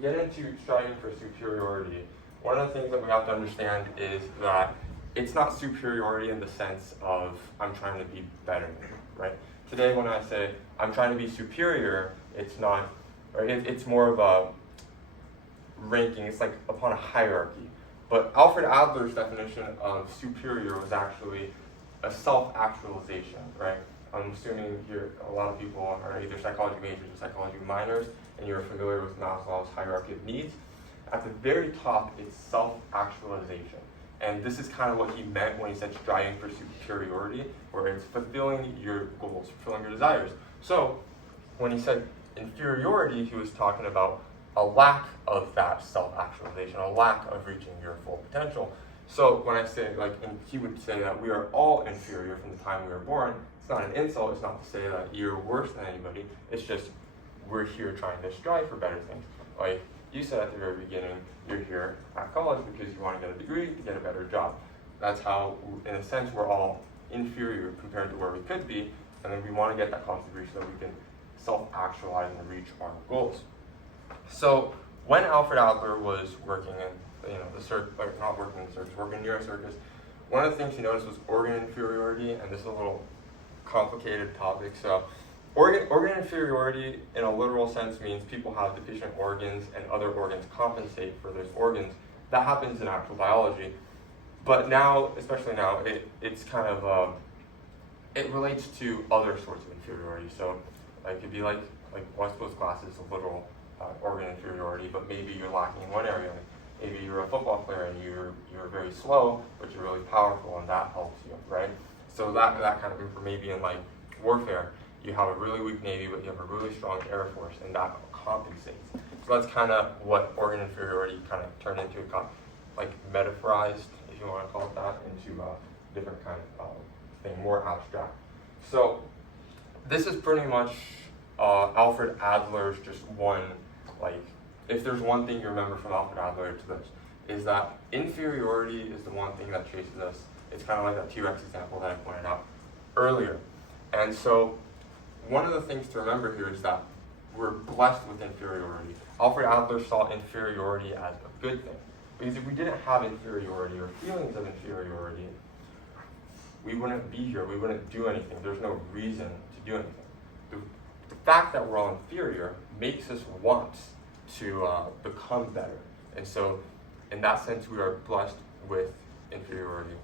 we get into striving for superiority, one of the things that we have to understand is that it's not superiority in the sense of I'm trying to be better than you, right? Today when I say I'm trying to be superior, it's not, or it's more of a ranking, it's like upon a hierarchy. But Alfred Adler's definition of superior was actually a self-actualization, right? I'm assuming here a lot of people are either psychology majors or psychology minors, and you're familiar with Maslow's hierarchy of needs. At the very top, it's self-actualization. And this is kind of what he meant when he said striving for superiority, where it's fulfilling your goals, fulfilling your desires. So when he said inferiority, he was talking about a lack of that self-actualization, a lack of reaching your full potential. So when I say, and he would say that we are all inferior from the time we were born, it's not an insult, it's not to say that you're worse than anybody, it's just we're here trying to strive for better things. Like you said at the very beginning, you're here at college because you want to get a degree to get a better job. That's how, in a sense, we're all inferior compared to where we could be, and then we want to get that college degree so that we can self-actualize and reach our goals. So when Alfred Adler was working in, not working in the circus, working near a circus, one of the things he noticed was organ inferiority, and this is a little complicated topic. So organ inferiority in a literal sense means people have deficient organs and other organs compensate for those organs. That happens in actual biology. But now, especially now, it's kind of, it relates to other sorts of inferiority. So it'd be like West Coast class is a literal organ inferiority, but maybe you're lacking in one area. Maybe you're a football player and you're very slow, but you're really powerful, and that helps you, right? So that kind of, maybe in warfare, you have a really weak Navy, but you have a really strong Air Force, and that compensates. So that's kind of what organ inferiority kind of turned into, metaphorized, if you want to call it that, into a different kind of thing, more abstract. So this is pretty much Alfred Adler's just one, if there's one thing you remember from Alfred Adler, it's this, is that inferiority is the one thing that chases us. It's kind of like that T-Rex example that I pointed out earlier. And so one of the things to remember here is that we're blessed with inferiority. Alfred Adler saw inferiority as a good thing. Because if we didn't have inferiority or feelings of inferiority, we wouldn't be here, we wouldn't do anything. There's no reason to do anything. The fact that we're all inferior makes us want to become better. And so in that sense, we are blessed with inferiority.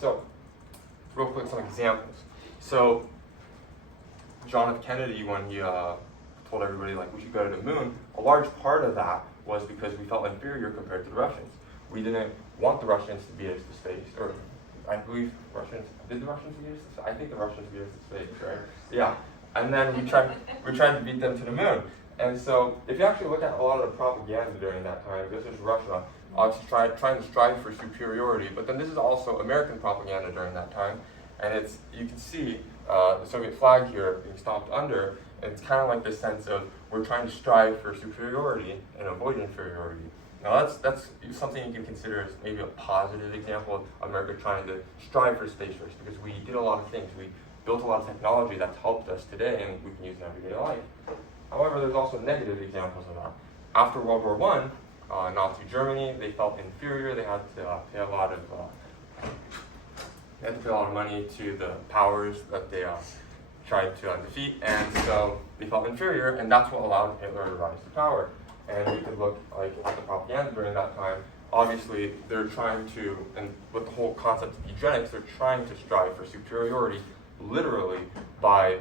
So real quick, some examples. So John F. Kennedy, when he told everybody we should go to the moon, a large part of that was because we felt inferior compared to the Russians. We didn't want the Russians to beat us to space, or I believe did the Russians beat us to space? I think the Russians beat us to space, right? Yeah. And then we tried to beat them to the moon. And so if you actually look at a lot of the propaganda during that time, this is Russia, trying to strive for superiority, but then this is also American propaganda during that time. And you can see the Soviet flag here being stomped under, and it's kind of like this sense of we're trying to strive for superiority and avoid inferiority. Now that's something you can consider as maybe a positive example of America trying to strive for space race, because we did a lot of things. We built a lot of technology that's helped us today and we can use in everyday life. However, there's also negative examples of that. After World War I, Nazi Germany, they felt inferior. They had to pay a lot of money to the powers that they tried to defeat, and so they felt inferior, and that's what allowed Hitler to rise to power. And we could look at the propaganda during that time. Obviously, they're trying to, and with the whole concept of eugenics, they're trying to strive for superiority, literally, by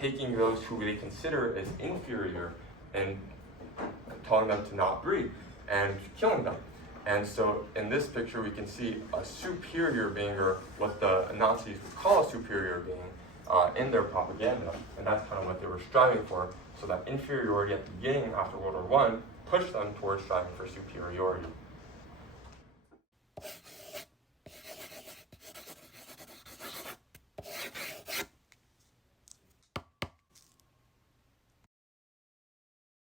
taking those who they consider as inferior and telling them to not breed and killing them. And so in this picture, we can see a superior being, or what the Nazis would call a superior being, in their propaganda. And that's kind of what they were striving for. So that inferiority at the beginning after World War I pushed them towards striving for superiority.